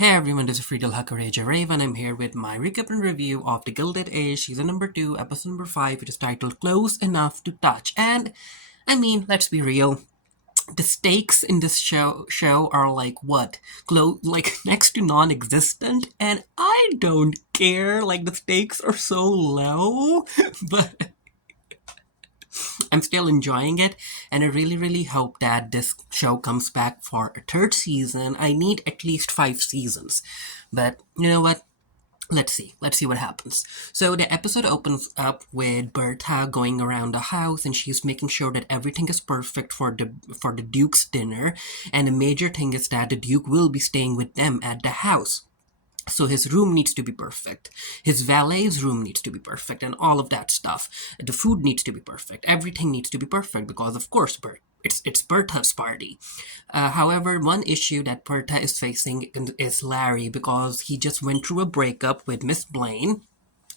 Hey everyone, this is Friedel Hakarajah Rave, and I'm here with my recap and review of The Gilded Age Season number 2, Episode number 5, which is titled Close Enough to Touch. And, I mean, let's be real, the stakes in this show are like what? Like next to non-existent, and I don't care, like the stakes are so low, but I'm still enjoying it, and I really hope that this show comes back for a third season. I need at least 5 seasons. But you know what? Let's see. Let's see what happens. So the episode opens up with Bertha going around the house, and she's making sure that everything is perfect for the Duke's dinner. And the major thing is that the Duke will be staying with them at the house. So his room needs to be perfect. His valet's room needs to be perfect, and all of that stuff. The food needs to be perfect. Everything needs to be perfect because, of course, it's Bertha's party. However, one issue that Bertha is facing is Larry because he just went through a breakup with Miss Blaine.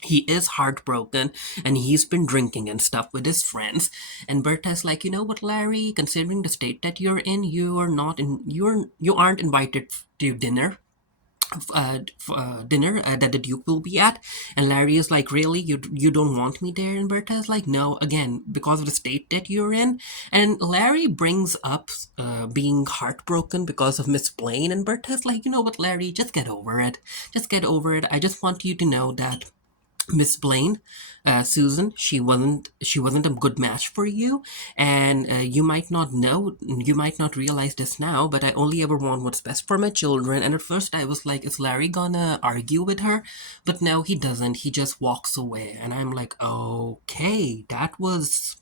He is heartbroken and he's been drinking and stuff with his friends. And Bertha's like, you know what, Larry, considering the state that you're in, you aren't invited to dinner that the Duke will be at. And Larry is like, really, you don't want me there? And Bertha is like, no, again, because of the state that you're in. And Larry brings up being heartbroken because of Miss Blaine, and Bertha's like, you know what, Larry, just get over it. Just get over it. I just want you to know that Miss Blaine, Susan, she wasn't a good match for you, and you might not realize this now, but I only ever want what's best for my children. And at first I was like, is Larry gonna argue with her? But no, he doesn't. He just walks away, and I'm like, okay, that was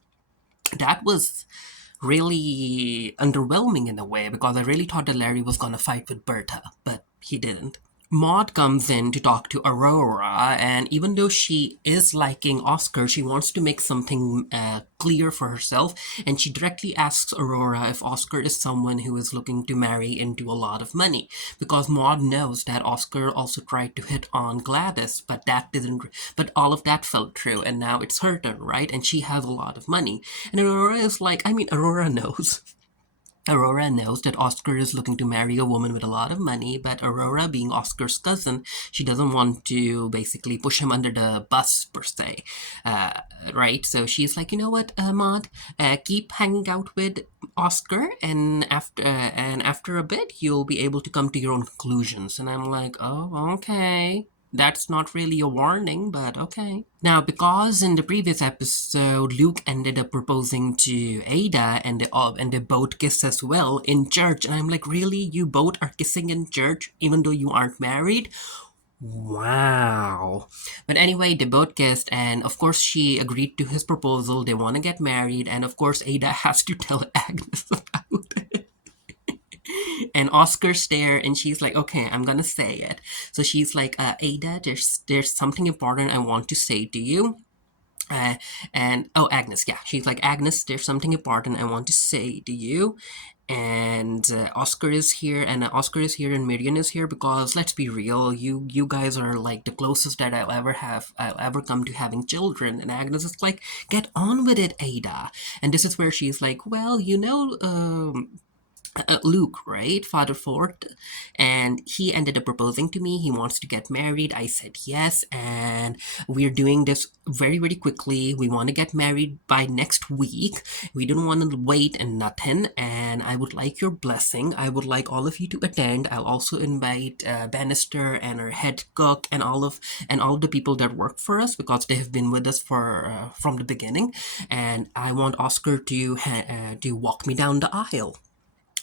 really underwhelming in a way because I really thought that Larry was gonna fight with Bertha, but he didn't. Maud comes in to talk to Aurora, and even though she is liking Oscar, she wants to make something clear for herself, and she directly asks Aurora if Oscar is someone who is looking to marry into a lot of money, because Maud knows that Oscar also tried to hit on Gladys, but all of that fell through, and now it's her turn, right? And she has a lot of money. And Aurora is like, Aurora knows. Aurora knows that Oscar is looking to marry a woman with a lot of money, but Aurora, being Oscar's cousin, she doesn't want to basically push him under the bus, per se. Right? So she's like, you know what, Maud, keep hanging out with Oscar, and after a bit, you'll be able to come to your own conclusions. And I'm like, oh, okay. That's not really a warning, but okay. Now, because in the previous episode, Luke ended up proposing to Ada, and they both kissed as well in church, and I'm like, really? You both are kissing in church, even though you aren't married? Wow. But anyway, they both kissed, and of course she agreed to his proposal. They want to get married, and of course Ada has to tell Agnes about it. And Oscar's there, and she's like, okay, I'm gonna say it. So she's like, Ada, there's something important I want to say to you. Agnes, yeah, she's like, Agnes, there's something important I want to say to you. And Oscar is here, and Miriam is here because, let's be real, you guys are like the closest that I'll ever come to having children. And Agnes is like, get on with it, Ada. And this is where she's like, well, Luke, right? Father Ford. And he ended up proposing to me. He wants to get married. I said yes. And we're doing this very quickly. We want to get married by next week. We don't want to wait and nothing. And I would like your blessing. I would like all of you to attend. I'll also invite Bannister and our head cook and all of the people that work for us because they have been with us from the beginning. And I want Oscar to walk me down the aisle.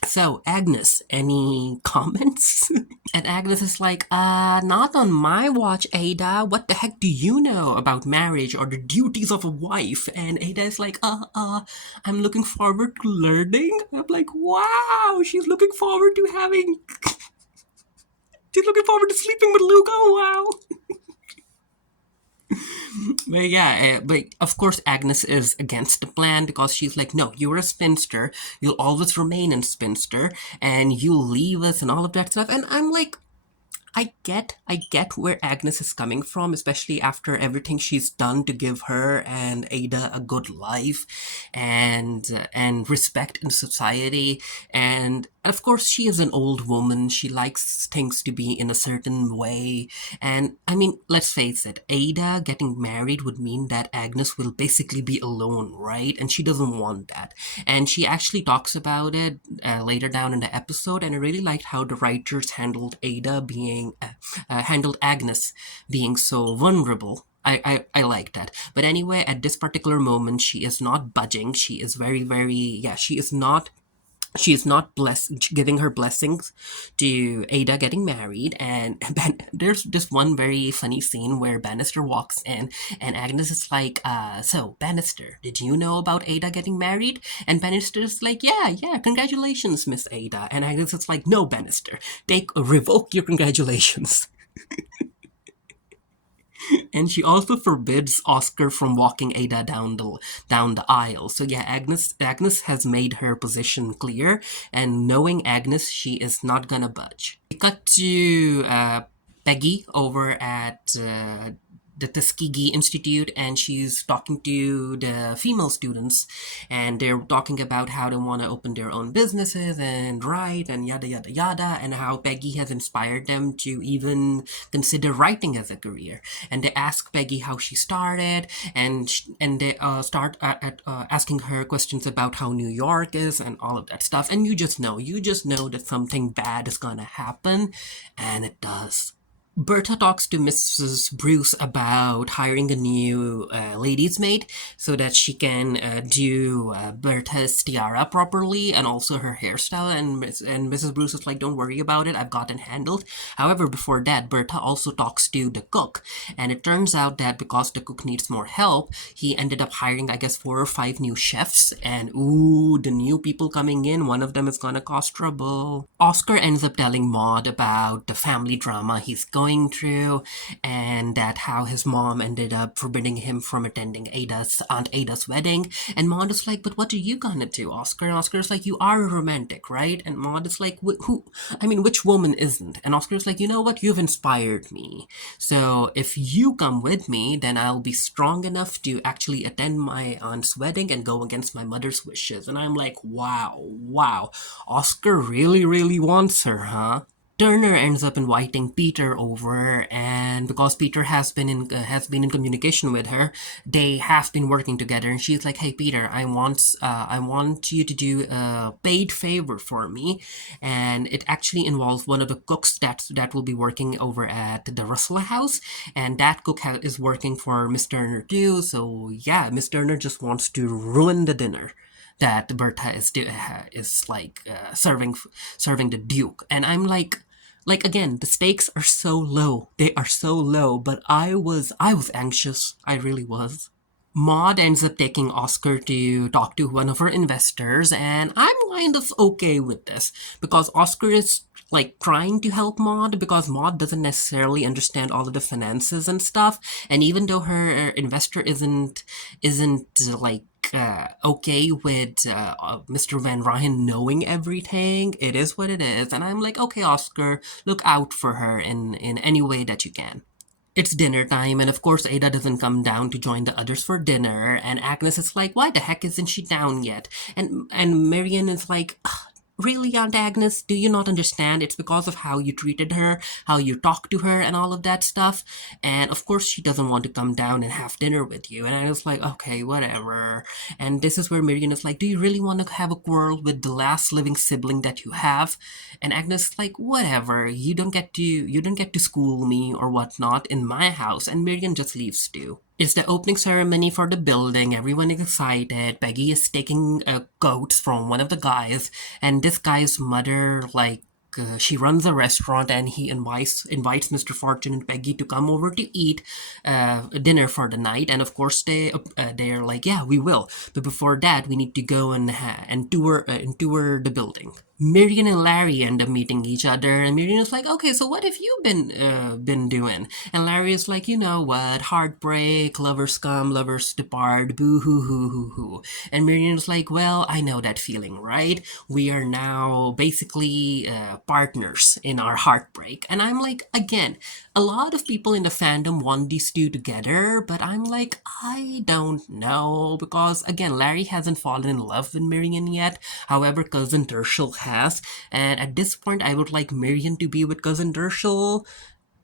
So, Agnes, any comments? And Agnes is like, not on my watch, Ada. What the heck do you know about marriage or the duties of a wife? And Ada is like, I'm looking forward to learning. I'm like, wow, she's looking forward to sleeping with Luke. Oh, wow. But yeah, but of course Agnes is against the plan because she's like, no, you're a spinster, you'll always remain a spinster, and you'll leave us and all of that stuff. And I'm like, I get where Agnes is coming from, especially after everything she's done to give her and Ada a good life and respect in society. And Of course, she is an old woman. She likes things to be in a certain way. And I mean, let's face it, Ada getting married would mean that Agnes will basically be alone, right? And she doesn't want that. And she actually talks about it later down in the episode. And I really liked how the writers handled Agnes being so vulnerable. I like that. But anyway, at this particular moment, she is not budging. She is very, very, yeah, she is not giving her blessings to Ada getting married. And there's this one very funny scene where Bannister walks in and Agnes is like, so Bannister, did you know about Ada getting married? And Bannister's like, yeah, congratulations, Miss Ada. And Agnes is like, no, Bannister, revoke your congratulations. And she also forbids Oscar from walking Ada down the aisle. So yeah, Agnes has made her position clear, and knowing Agnes, she is not gonna budge. We cut to Peggy over at the Tuskegee Institute, and she's talking to the female students, and they're talking about how they want to open their own businesses and write and yada yada yada, and how Peggy has inspired them to even consider writing as a career. And they ask Peggy how she started, and they start asking her questions about how New York is and all of that stuff. And you just know that something bad is gonna happen, and it does. Bertha talks to Mrs. Bruce about hiring a new lady's maid so that she can do Bertha's tiara properly and also her hairstyle. And Mrs. Bruce is like, don't worry about it, I've got it handled. However, before that, Bertha also talks to the cook. And it turns out that because the cook needs more help, he ended up hiring, I guess, 4 or 5 new chefs. And ooh, the new people coming in, one of them is gonna cause trouble. Oscar ends up telling Maud about the family drama he's going through, and that how his mom ended up forbidding him from attending Aunt Ada's wedding. And Maud is like, but what are you gonna do, Oscar? And Oscar's like, you are a romantic, right? And Maud is like, which woman isn't? And Oscar's like, you know what, you've inspired me. So if you come with me, then I'll be strong enough to actually attend my aunt's wedding and go against my mother's wishes. And I'm like, wow, Oscar really, really wants her, huh? Turner ends up inviting Peter over, and because Peter has been in communication with her, they have been working together. And she's like, "Hey, Peter, I want you to do a paid favor for me, and it actually involves one of the cooks that will be working over at the Russell House, and that cook is working for Miss Turner too. So yeah, Miss Turner just wants to ruin the dinner that Bertha is like serving the Duke." And I'm like again, the stakes are so low. They are so low, but I was anxious. I really was. Maud ends up taking Oscar to talk to one of her investors, and I'm kind of okay with this because Oscar is like trying to help Maud because Maud doesn't necessarily understand all of the finances and stuff. And even though her investor isn't like okay with Mr. Van Ryan knowing everything, it is what it is. And I'm like, okay, Oscar, look out for her in any way that you can. It's dinner time, and of course, Ada doesn't come down to join the others for dinner. And Agnes is like, "Why the heck isn't she down yet?" And Marian is like, "Ugh, really, Aunt Agnes? Do you not understand? It's because of how you treated her, how you talked to her, and all of that stuff." And of course, she doesn't want to come down and have dinner with you. And I was like, "Okay, whatever." And this is where Marian is like, "Do you really want to have a quarrel with the last living sibling that you have?" And Agnes is like, "Whatever. You don't get to school me or whatnot in my house." And Marian just leaves too. It's the opening ceremony for the building. Everyone is excited. Peggy is taking coats from one of the guys, and this guy's mother, like, she runs a restaurant, and he invites Mr. Fortune and Peggy to come over to eat dinner for the night. And of course, they're like, "Yeah, we will." But before that, we need to go and tour the building. Miriam and Larry end up meeting each other, and Miriam is like, "Okay, so what have you been doing?" And Larry is like, "You know what? Heartbreak, lovers come, lovers depart, boo hoo hoo hoo hoo." And Miriam is like, "Well, I know that feeling, right? We are now basically partners in our heartbreak." And I'm like, again, a lot of people in the fandom want these two together, but I'm like, I don't know, because again, Larry hasn't fallen in love with Miriam yet. However, cousin Dershel has. And at this point, I would like Marion to be with cousin Dershel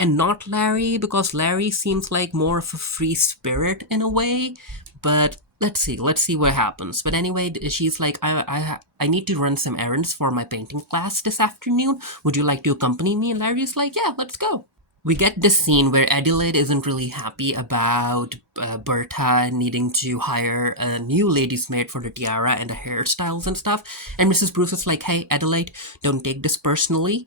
and not Larry, because Larry seems like more of a free spirit in a way. But let's see what happens. But anyway, she's like, I need to run some errands for my painting class this afternoon. Would you like to accompany me? And Larry's like, yeah, let's go. We get this scene where Adelaide isn't really happy about Bertha needing to hire a new lady's maid for the tiara and the hairstyles and stuff. And Mrs. Bruce is like, hey, Adelaide, don't take this personally.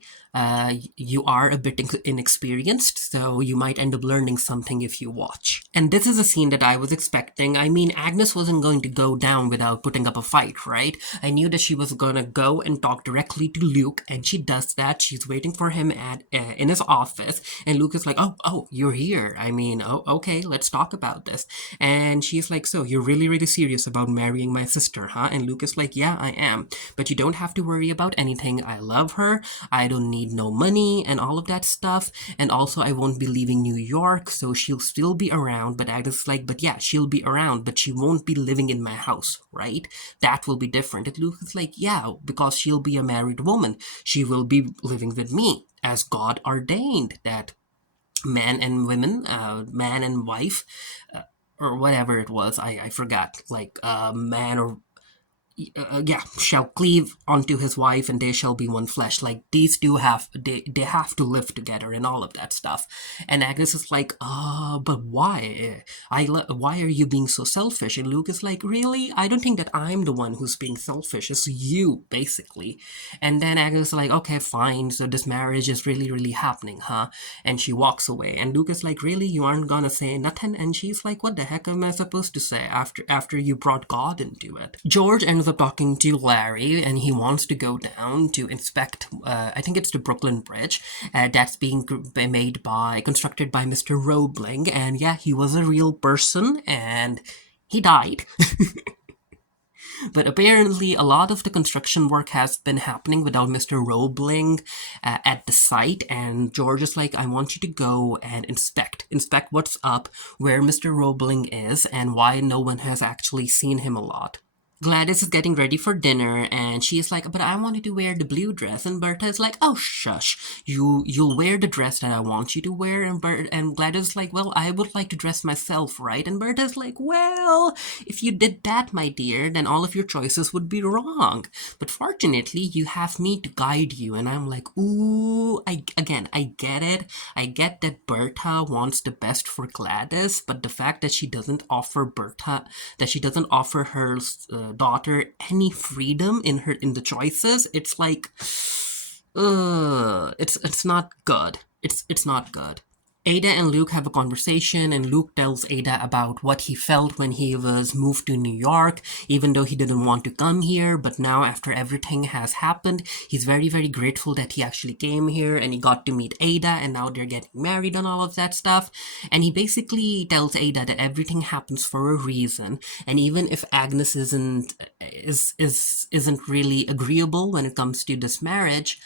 You are a bit inexperienced, so you might end up learning something if you watch. And this is a scene that I was expecting. I mean, Agnes wasn't going to go down without putting up a fight, right? I knew that she was gonna go and talk directly to Luke, and she does that. She's waiting for him at in his office, and Luke is like, oh, you're here. I mean, oh, okay, let's talk about this. And she's like, so you're really, really serious about marrying my sister, huh? And Luke is like, yeah, I am. But you don't have to worry about anything. I love her. I don't need no money and all of that stuff. And also, I won't be leaving New York, so she'll still be around. But Agnes is like, but yeah, she'll be around, but she won't be living in my house, right? That will be different. And Luke is like, yeah, because she'll be a married woman. She will be living with me, as God ordained that man and women, man and wife, or whatever it was, I forgot, like man or yeah, shall cleave unto his wife, and they shall be one flesh. Like these two they have to live together and all of that stuff. And Agnes is like, but why? Why are you being so selfish? And Luke is like, really? I don't think that I'm the one who's being selfish. It's you, basically. And then Agnes is like, okay, fine. So this marriage is really, really happening, huh? And she walks away. And Luke is like, really? You aren't gonna say nothing? And she's like, what the heck am I supposed to say after you brought God into it? George ends up talking to Larry, and he wants to go down to inspect, I think it's the Brooklyn Bridge, that's being constructed by Mr. Roebling. And yeah, he was a real person, and he died. But apparently, a lot of the construction work has been happening without Mr. Roebling at the site. And George is like, I want you to go and inspect what's up, where Mr. Roebling is, and why no one has actually seen him a lot. Gladys is getting ready for dinner, and she's like, but I wanted to wear the blue dress. And Bertha is like, oh, shush. You'll wear the dress that I want you to wear. And Gladys is like, well, I would like to dress myself, right? And Bertha's like, well, if you did that, my dear, then all of your choices would be wrong. But fortunately, you have me to guide you. And I'm like, ooh, I get it. I get that Bertha wants the best for Gladys, but the fact that she doesn't offer her daughter any freedom in the choices, it's like, it's not good. It's not good. Ada and Luke have a conversation, and Luke tells Ada about what he felt when he was moved to New York, even though he didn't want to come here. But now, after everything has happened, he's very, very grateful that he actually came here and he got to meet Ada, and now they're getting married and all of that stuff. And he basically tells Ada that everything happens for a reason, and even if Agnes isn't really agreeable when it comes to this marriage,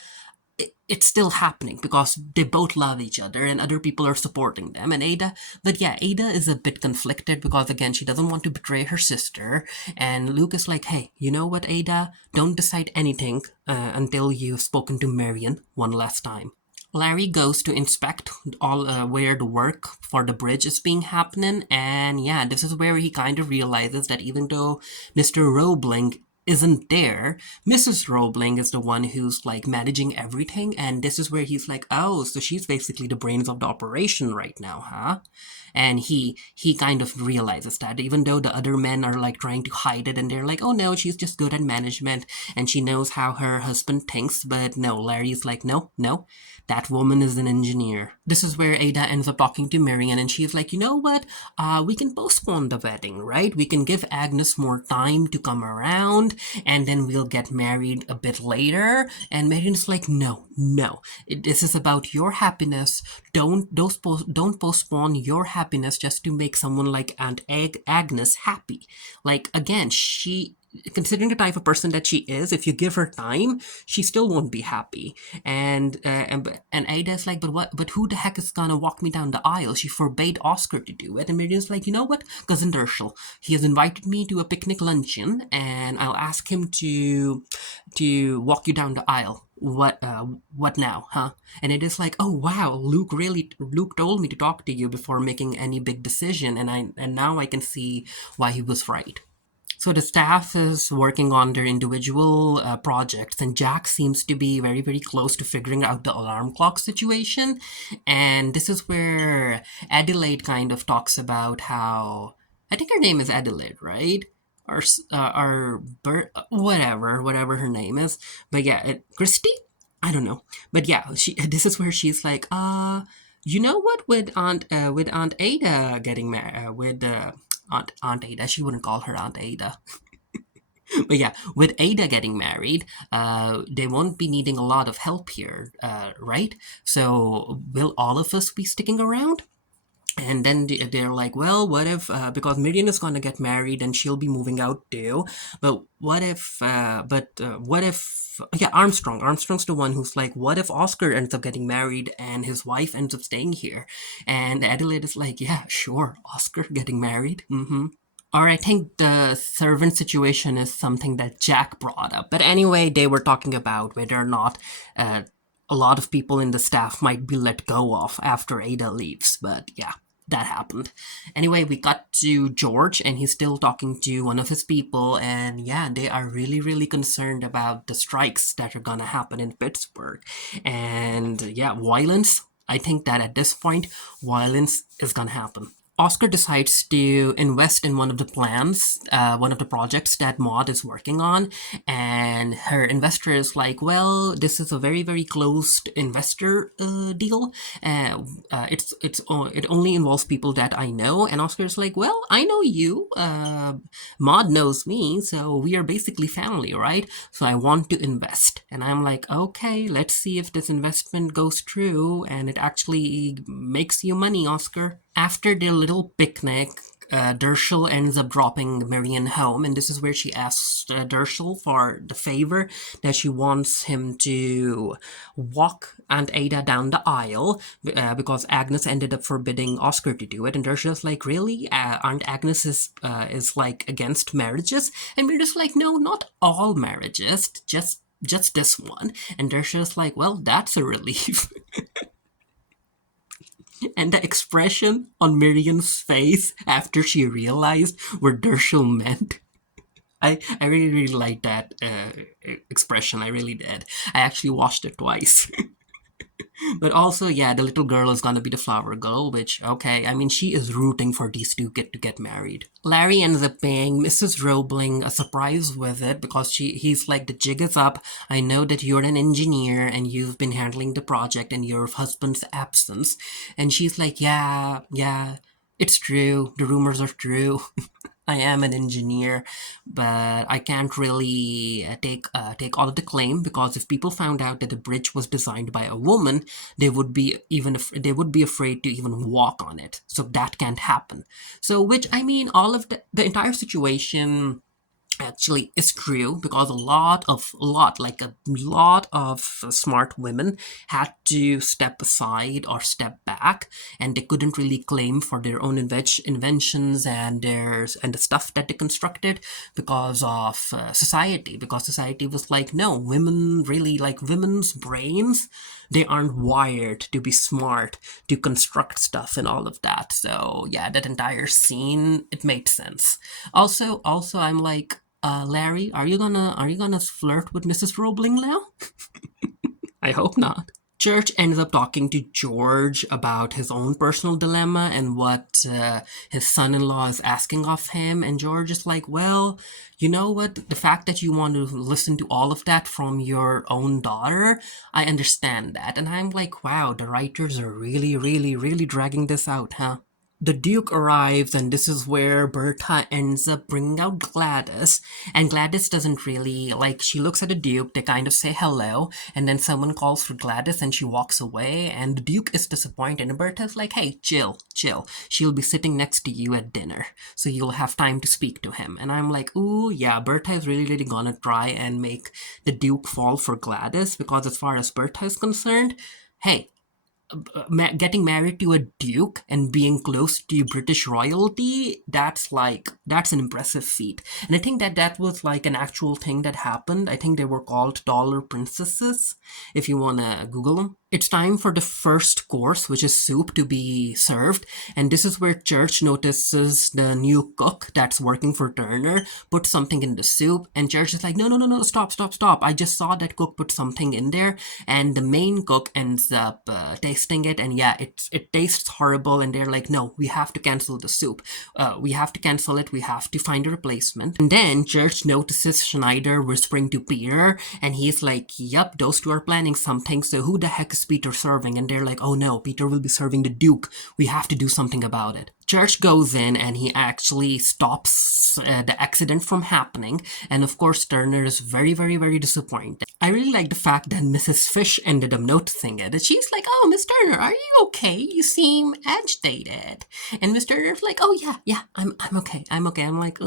it's still happening because they both love each other and other people are supporting them. And Ada is a bit conflicted because, again, she doesn't want to betray her sister. And Luke is like, hey, you know what, Ada? Don't decide anything until you've spoken to Marion one last time. Larry goes to inspect all where the work for the bridge is being happening. And yeah, this is where he kind of realizes that even though Mr. Roebling isn't there, Mrs. Roebling is the one who's like managing everything. And this is where he's like, oh, so she's basically the brains of the operation right now, huh? And he kind of realizes that, even though the other men are like trying to hide it, and they're like, oh no, she's just good at management and she knows how her husband thinks. But no, Larry's like, no, that woman is an engineer. This is where Ada ends up talking to Marion, and she's like, you know what? We can postpone the wedding, right? We can give Agnes more time to come around, and then we'll get married a bit later. And Marion's like, no. This is about your happiness. Don't postpone your happiness just to make someone like Aunt Agnes happy. Like, again, she considering the type of person that she is, if you give her time, she still won't be happy. And Ada's like, but what? But who the heck is gonna walk me down the aisle? She forbade Oscar to do it, and Miriam's like, you know what, cousin Dershel, he has invited me to a picnic luncheon, and I'll ask him to walk you down the aisle. What now, huh? And it is like, oh wow, Luke told me to talk to you before making any big decision, and now I can see why he was right. So the staff is working on their individual projects, and Jack seems to be very, very close to figuring out the alarm clock situation. And this is where Adelaide kind of talks about how, I think her name is Adelaide, right? Whatever her name is. But yeah, Christy? I don't know. But yeah, this is where she's like, you know what? With Aunt Ada getting married, with Aunt Ada, she wouldn't call her Aunt Ada. But yeah, with Ada getting married, they won't be needing a lot of help here, right? So will all of us be sticking around? And then they're like, well, what if, because Miriam is going to get married and she'll be moving out too, but what if, yeah, Armstrong's the one who's like, what if Oscar ends up getting married and his wife ends up staying here? And Adelaide is like, yeah, sure, Oscar getting married. Or I think the servant situation is something that Jack brought up. But anyway, they were talking about whether or not a lot of people in the staff might be let go of after Ada leaves. But yeah, that happened. Anyway, we got to George, and he's still talking to one of his people. And yeah, they are really, really concerned about the strikes that are gonna happen in Pittsburgh. And yeah, violence. I think that at this point, violence is gonna happen. Oscar decides to invest in one of the plans, one of the projects that Maud is working on, and her investor is like, "Well, this is a very, very closed investor deal. It only involves people that I know." And Oscar's like, "Well, I know you. Maud knows me, so we are basically family, right? So I want to invest." And I'm like, "Okay, let's see if this investment goes through and it actually makes you money, Oscar." After their little picnic, Dershel ends up dropping Marian home, and this is where she asks Dershel for the favor that she wants him to walk Aunt Ada down the aisle because Agnes ended up forbidding Oscar to do it, and Dershel's like, "Really? Aunt Agnes is like against marriages?" And we're just like, "No, not all marriages, just this one." And Dershel's like, "Well, that's a relief." And the expression on Miriam's face after she realized what Dershel meant. I really, really liked that expression. I really did. I actually watched it twice. But also, yeah, the little girl is gonna be the flower girl, which, okay, I mean, she is rooting for these two to get married. Larry ends up paying Mrs. Roebling a surprise visit because he's like, the jig is up. I know that you're an engineer and you've been handling the project in your husband's absence. And she's like, yeah, it's true. The rumors are true. I am an engineer, but I can't really take all of the claim because if people found out that the bridge was designed by a woman, they would be afraid to even walk on it. So that can't happen. So, which I mean, all of the entire situation actually is true because a lot of smart women had to step aside or step back, and they couldn't really claim for their own inventions and the stuff that they constructed because of society, because society was like, no, women really, like, women's brains, they aren't wired to be smart to construct stuff and all of that. So yeah, that entire scene, it made sense. Also I'm like, Larry, are you gonna flirt with Mrs. Roebling now? I hope not. Church ends up talking to George about his own personal dilemma and what his son-in-law is asking of him, and George is like, well, you know what, the fact that you want to listen to all of that from your own daughter, I understand that. And I'm like, wow, the writers are really, really, really dragging this out, huh? The Duke arrives, and this is where Bertha ends up bringing out Gladys. And Gladys doesn't really like, she looks at the Duke, they kind of say hello, and then someone calls for Gladys and she walks away. And the Duke is disappointed, and Bertha's like, hey, chill, chill. She'll be sitting next to you at dinner, so you'll have time to speak to him. And I'm like, ooh, yeah, Bertha is really, really gonna try and make the Duke fall for Gladys, because as far as Bertha is concerned, hey, getting married to a duke and being close to British royalty, that's an impressive feat. And I think that that was like an actual thing that happened. I think they were called dollar princesses, if you want to Google them. It's time for the first course, which is soup, to be served. And this is where Church notices the new cook that's working for Turner put something in the soup. And Church is like, no, no, no, no, stop, stop, stop. I just saw that cook put something in there. And the main cook ends up tasting it. And yeah, it tastes horrible. And they're like, no, we have to cancel the soup. We have to cancel it. We have to find a replacement. And then Church notices Schneider whispering to Peter. And he's like, yep, those two are planning something. So who the heck is Peter serving? And they're like, oh no, Peter will be serving the Duke. We have to do something about it. Church goes in and he actually stops the accident from happening. And of course, Turner is very, very, very disappointed. I really like the fact that Mrs. Fish ended up noticing it. And she's like, oh, Miss Turner, are you okay? You seem agitated. And Miss Turner's like, oh yeah, I'm okay. I'm okay. I'm like,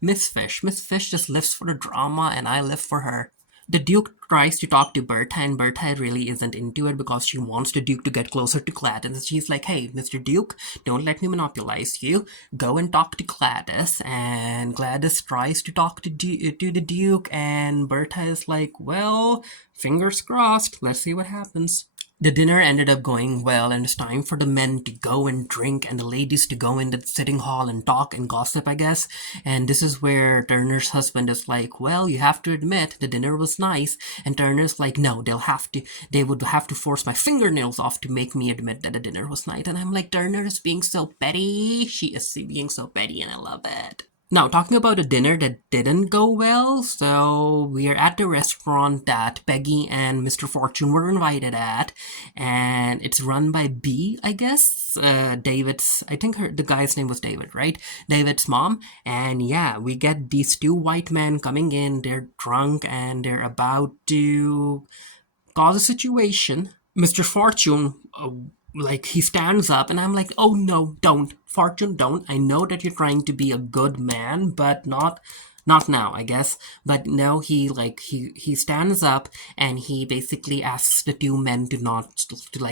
Miss Fish. Miss Fish just lives for the drama and I live for her. The Duke tries to talk to Bertha, and Bertha really isn't into it because she wants the Duke to get closer to Gladys. And she's like, hey, Mr. Duke, don't let me monopolize you. Go and talk to Gladys. And Gladys tries to talk to the Duke, and Bertha is like, well, fingers crossed. Let's see what happens. The dinner ended up going well, and it's time for the men to go and drink and the ladies to go in the sitting hall and talk and gossip, I guess. And this is where Turner's husband is like, well, you have to admit the dinner was nice. And Turner's like, no, they would have to force my fingernails off to make me admit that the dinner was nice. And I'm like, Turner is being so petty. She is being so petty, and I love it. Now, talking about a dinner that didn't go well, so we are at the restaurant that Peggy and Mr. Fortune were invited at, and it's run by B, I guess. David's, I think the guy's name was David, right? David's mom. And yeah, we get these two white men coming in, they're drunk, and they're about to cause a situation. Mr. Fortune, he stands up, and I'm like, oh no, don't. Fortune, don't. I know that you're trying to be a good man, but not now, I guess. But no, he stands up and he basically asks the two men to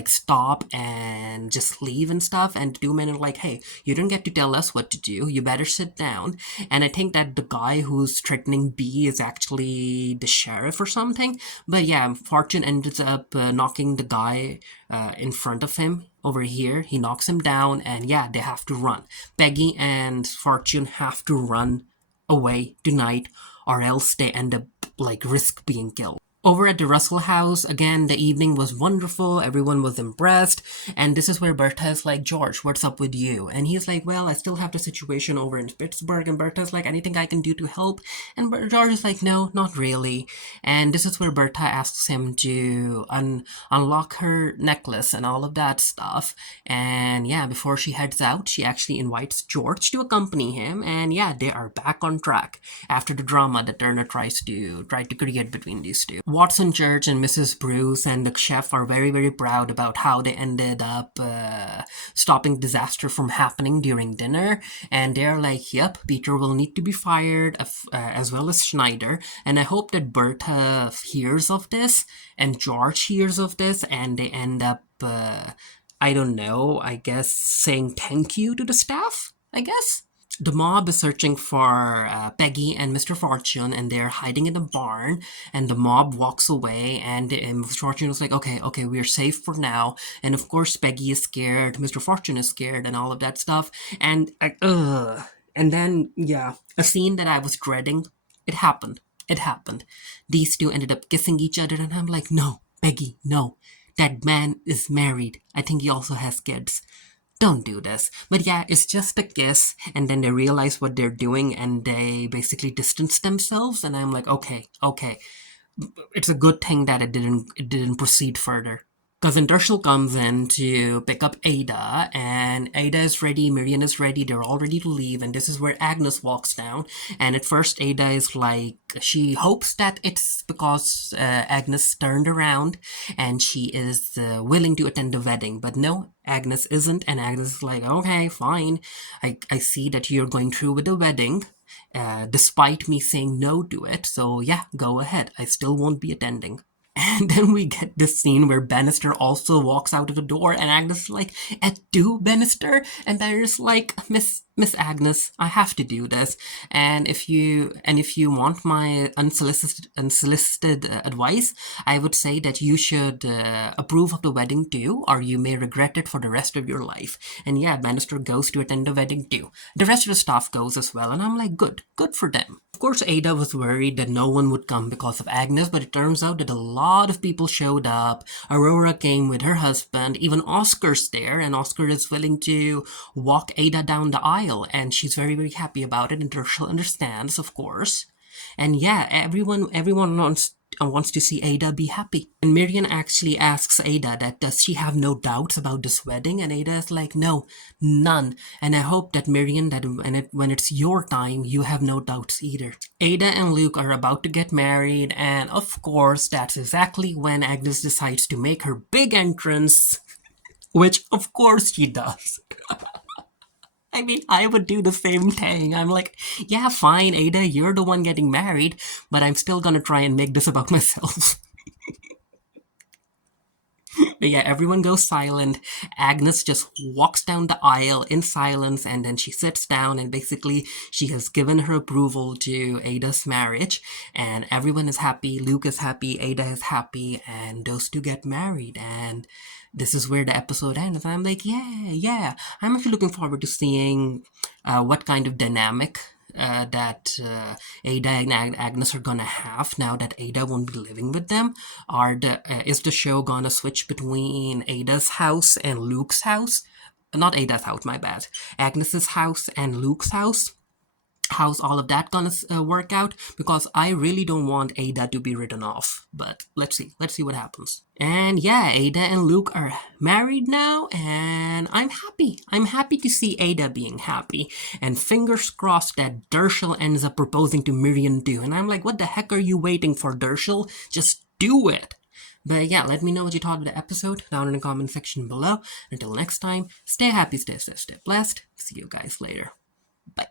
stop and just leave and stuff. And the two men are like, hey, you don't get to tell us what to do. You better sit down. And I think that the guy who's threatening B is actually the sheriff or something. But yeah, Fortune ends up knocking the guy in front of him over here. He knocks him down, and yeah, they have to run. Peggy and Fortune have to run away tonight, or else they end up risk being killed. Over at the Russell house, again, the evening was wonderful. Everyone was impressed. And this is where Bertha's like, George, what's up with you? And he's like, well, I still have the situation over in Pittsburgh. And Bertha's like, anything I can do to help? And George is like, no, not really. And this is where Bertha asks him to unlock her necklace and all of that stuff. And yeah, before she heads out, she actually invites George to accompany him. And yeah, they are back on track after the drama that Turner tries to create between these two. Watson Church and Mrs. Bruce and the chef are very, very proud about how they ended up stopping disaster from happening during dinner. And they're like, yep, Peter will need to be fired, as well as Schneider. And I hope that Bertha hears of this and George hears of this, and they end up, I don't know, I guess saying thank you to the staff, I guess. The mob is searching for Peggy and Mr. Fortune, and they're hiding in a barn, and the mob walks away, and Mr. Fortune is like, okay, we're safe for now. And of course, Peggy is scared, Mr. Fortune is scared, and all of that stuff. And and then, yeah, a scene that I was dreading, it happened. These two ended up kissing each other, and I'm like, no, Peggy, no. That man is married. I think he also has kids. Don't do this. But yeah, it's just a kiss, and then they realize what they're doing, and they basically distance themselves, and I'm like, okay. It's a good thing that it didn't proceed further. Cousin Dershel comes in to pick up Ada, and Ada is ready, Miriam is ready, they're all ready to leave, and this is where Agnes walks down. And at first, Ada is like, she hopes that it's because Agnes turned around and she is willing to attend the wedding, but no, Agnes isn't, and Agnes is like, okay, fine, I see that you're going through with the wedding. Despite me saying no to it, so yeah, go ahead. I still won't be attending. And then we get this scene where Bannister also walks out of the door, and Agnes is like, "Adieu, Bannister." And Bannister's like, Miss Agnes, I have to do this. And if you want my unsolicited advice, I would say that you should approve of the wedding too, or you may regret it for the rest of your life. And yeah, Bannister goes to attend the wedding too. The rest of the staff goes as well, and I'm like, good for them. Of course, Ada was worried that no one would come because of Agnes, but it turns out that a lot of people showed up. Aurora came with her husband, even Oscar's there, and Oscar is willing to walk Ada down the aisle, and she's very, very happy about it, and Dershel understands, of course. And yeah, everyone wants to see Ada be happy. And Miriam actually asks Ada that does she have no doubts about this wedding, and Ada is like, no, none. And I hope that Miriam, that when it's your time, you have no doubts either. Ada and Luke are about to get married, and of course, that's exactly when Agnes decides to make her big entrance, which of course she does. I mean, I would do the same thing. I'm like, yeah, fine, Ada, you're the one getting married, but I'm still gonna try and make this about myself. But yeah, everyone goes silent. Agnes just walks down the aisle in silence, and then she sits down, and basically she has given her approval to Ada's marriage, and everyone is happy. Luke is happy, Ada is happy, and those two get married, and this is where the episode ends. I'm like, yeah. I'm actually looking forward to seeing what kind of dynamic that Ada and Agnes are gonna have now that Ada won't be living with them. Is the show gonna switch between Ada's house and Luke's house? Not Ada's house, my bad. Agnes's house and Luke's house. How's all of that gonna work out? Because I really don't want Ada to be written off. But let's see what happens. And yeah, Ada and Luke are married now, and I'm happy. I'm happy to see Ada being happy. And fingers crossed that Dershel ends up proposing to Miriam too. And I'm like, what the heck are you waiting for, Dershel? Just do it. But yeah, let me know what you thought of the episode down in the comment section below. Until next time, stay happy, stay safe, stay blessed. See you guys later. Bye.